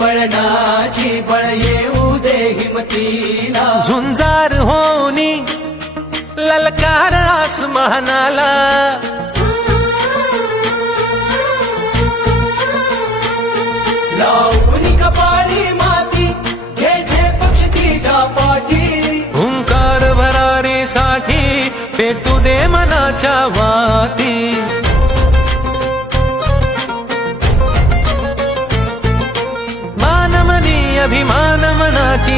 बळणाची बळ येऊ दे हिमतीला. झुंजार होनी ललकार आसमानाला. लावून कपाळी माती घे झे पक्षती जापाती हुंकार भरारीसाठी पेटू दे मनाच्या वाती.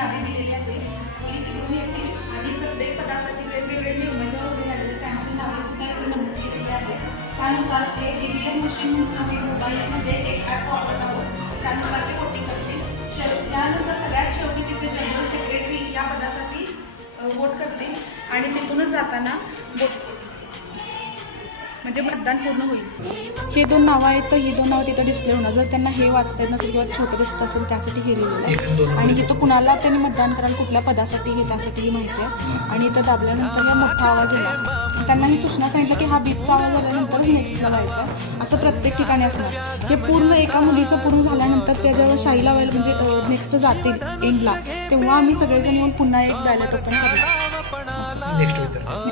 नावे दिलेली आहे. मुली तिकडून येतील. आणि प्रत्येक पदासाठी वेगवेगळे जे उमेदवार उभे राहिलेले त्यांची नावे सुद्धा इथे नमूद केलेली आहेत. त्यानुसार ते ईव्हीएम मशीन आम्ही मोबाईलमध्ये एक ॲप वापरत आहोत. त्यानुसार ते वोटिंग करतील. त्यानंतर सगळ्यात शेवटी तिथे जनरल सेक्रेटरी या पदासाठी वोट करतील. आणि तिथूनच जाताना वोट म्हणजे मतदान पूर्ण होईल. हे दोन नावं आहेत तर ही दोन नावं तिथं डिस्प्ले होणार. जर त्यांना हे वाचता येत नसेल किंवा छोटं दिसत असेल त्यासाठी हे लिहिलेलं आहे. आणि इथं कुणाला त्यांनी मतदान कराल कुठल्या पदासाठी हे त्यासाठी ही माहिती आहे. आणि इथं दाबल्यानंतर हा मोठा आवाज येणार. त्यांना ही सूचना सांगितलं की हा बीपचा आवाज झाल्यानंतरच नेक्स्टला जायचा आहे. असं प्रत्येक ठिकाणी असणार हे पूर्ण एका मुलीचं पूर्ण झाल्यानंतर त्याच्यावर शाई लावायला म्हणजे नेक्स्ट जातील एंडला तेव्हा आम्ही सगळेजण येऊन पुन्हा एक बॅलेट ओपन करू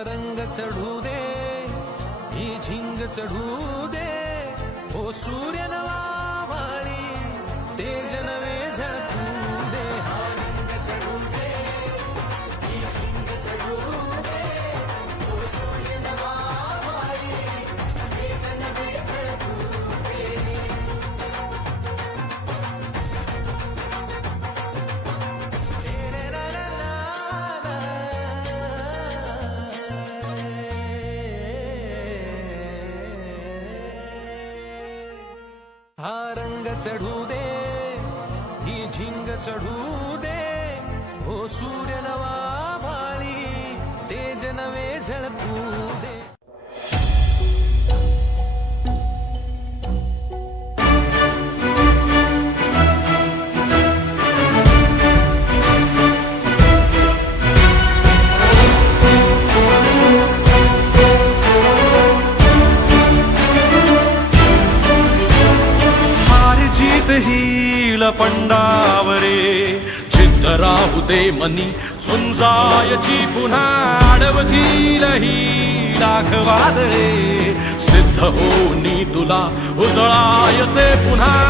रंग चढू दे झिंग चढू दे। हो सूर्य नवा चढू दे ही झिंग चढू दे. हो सूर्य नवा भाळी तेज नवे झळकू. हील पंडावरे. चित्त राहू दे मनी झुंजायची पुन्हा अडवतील ही दाखवादळे सिद्ध होनी तुला उजळायचे पुन्हा